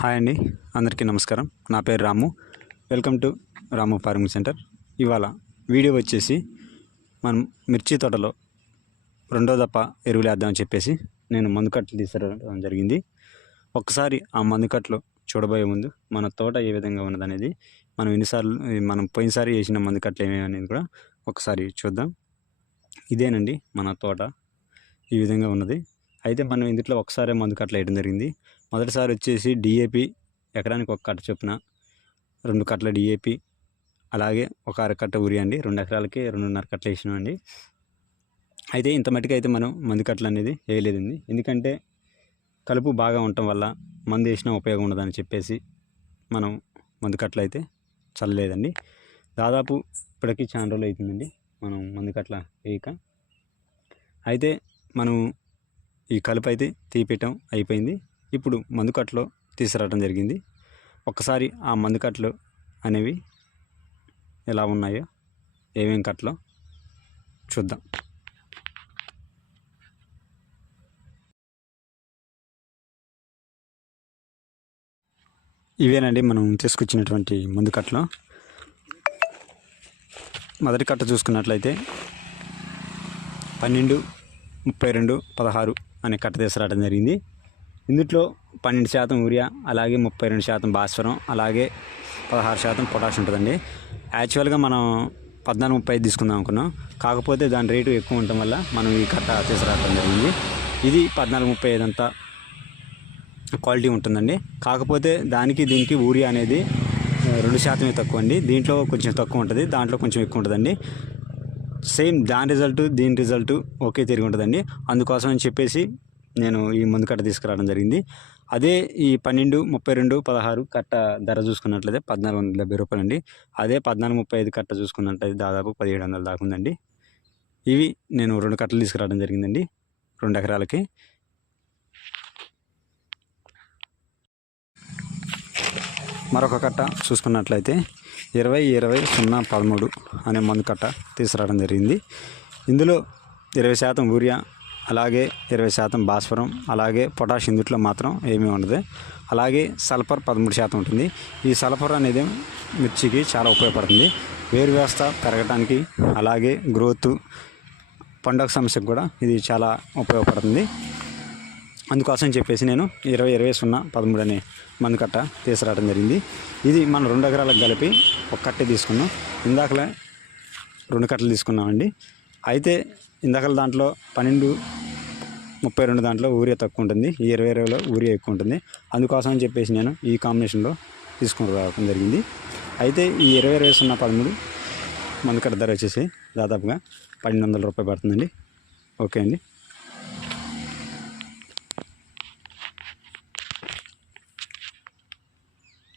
Hi అండి, అందరికీ నమస్కారం. నా పేరు Ramu. Welcome to Ramu farming centre. ఇవాళ వీడియో వచ్చేసి మనం మిర్చి తోటలో రెండో దప్ప ఎరువులు వేద్దామని చెప్పేసి నేను మందుకట్లు తీసుకురావడం జరిగింది. ఒక్కసారి ఆ మందుకట్లు చూడబోయే ముందు మన తోట ఏ విధంగా ఉన్నదనేది, మనం పోయినసారి వేసిన మందుకట్లు ఏమేమి అనేది కూడా ఒకసారి చూద్దాం. ఇదేనండి మన తోట, ఈ విధంగా ఉన్నది. అయితే మనం ఇందులో ఒకసారి మందుకట్లు వేయడం జరిగింది. మొదటిసారి వచ్చేసి డిఏపి ఎకరానికి ఒక కట్ట చొప్పున 2 కట్టల డిఏపి, అలాగే ఒక అరకట్ట యూరియా అండి. 2 ఎకరాలకి 2.5 కట్టలు వేసినామండి. అయితే ఇంత మట్టికి అయితే మనం మందుకట్లు అనేది వేయలేదండి, ఎందుకంటే కలుపు బాగా ఉండటం వల్ల మందు వేసినా ఉపయోగం ఉండదని చెప్పేసి మనం మందుకట్లు అయితే చల్లలేదండి. దాదాపు ఇప్పటికీ చాలా రోజులు అవుతుందండి మనం మందుకట్ల వేయక. అయితే మనం ఈ కలుపు అయితే తీపియటం అయిపోయింది. ఇప్పుడు మందుకట్లో తీసుకురావడం జరిగింది. ఒక్కసారి ఆ మందుకట్లు అనేవి ఎలా ఉన్నాయో, ఏమేమి కట్టలో చూద్దాం. ఇవేనండి మనం తీసుకొచ్చినటువంటి మందుకట్లు. మొదటి కట్ట చూసుకున్నట్లయితే 12, 32, 16 అనే కట్ట తీసుకురావడం జరిగింది. ఇందులో 12% యూరియా, అలాగే 32% భాస్వరం, అలాగే 16% పొటాష్ ఉంటుందండి. యాక్చువల్గా మనం 14-35 తీసుకుందాం అనుకున్నాం, కాకపోతే దాని రేటు ఎక్కువ ఉండటం వల్ల మనం ఈ కట్ట తీసుకురావడం జరిగింది. ఇది 14-35 అంతా క్వాలిటీ ఉంటుందండి. కాకపోతే దానికి దీనికి యూరియా అనేది 2% తక్కువ అండి. దీంట్లో కొంచెం తక్కువ ఉంటుంది, దాంట్లో కొంచెం ఎక్కువ ఉంటుందండి. సేమ్ దాని రిజల్ట్ దీని రిజల్ట్ ఒకే తిరిగి ఉంటుందండి. అందుకోసం అని చెప్పేసి నేను ఈ మందు కట్ట తీసుకురావడం జరిగింది. అదే ఈ 12, 32, 16 కట్ట ధర చూసుకున్నట్లయితే 1470 రూపాయలు అండి. అదే 14-35 కట్ట చూసుకున్నట్లయితే దాదాపు 1700 దాకా ఉందండి. ఇవి నేను 2 కట్టలు తీసుకురావడం జరిగిందండి 2 ఎకరాలకి. మరొక కట్ట చూసుకున్నట్లయితే 20-20-0-13 అనే మందు కట్ట తీసుకురావడం జరిగింది. ఇందులో 20% యూరియా, అలాగే 20% భాస్వరం, అలాగే పొటాష్ ఇందులో మాత్రం ఏమీ ఉండదు. అలాగే సల్ఫర్ 13% ఉంటుంది. ఈ సల్ఫర్ అనేది మిర్చికి చాలా ఉపయోగపడుతుంది. వేరు వ్యవస్థ పెరగడానికి, అలాగే గ్రోత్, పండుగ సమస్యకు కూడా ఇది చాలా ఉపయోగపడుతుంది. అందుకోసం చెప్పేసి నేను 20-20-0-13 అనే మందు కట్ట తీసుకురావడం జరిగింది. ఇది మనం 2 ఎకరాలకు కలిపి ఒక కట్టే తీసుకున్నాం. ఇందాకలే 2 కట్టలు తీసుకున్నామండి. అయితే ఇందాకల దాంట్లో 12-32 దాంట్లో యూరియా తక్కువ ఉంటుంది, ఈ 20-20లో యూరియా ఎక్కువ ఉంటుంది. అందుకోసం అని చెప్పేసి నేను ఈ కాంబినేషన్లో తీసుకుని రావడం జరిగింది. అయితే ఈ 20-20-0-13 మందుకట్ట ధర వచ్చేసి దాదాపుగా 1200 రూపాయలు పడుతుందండి. ఓకే అండి.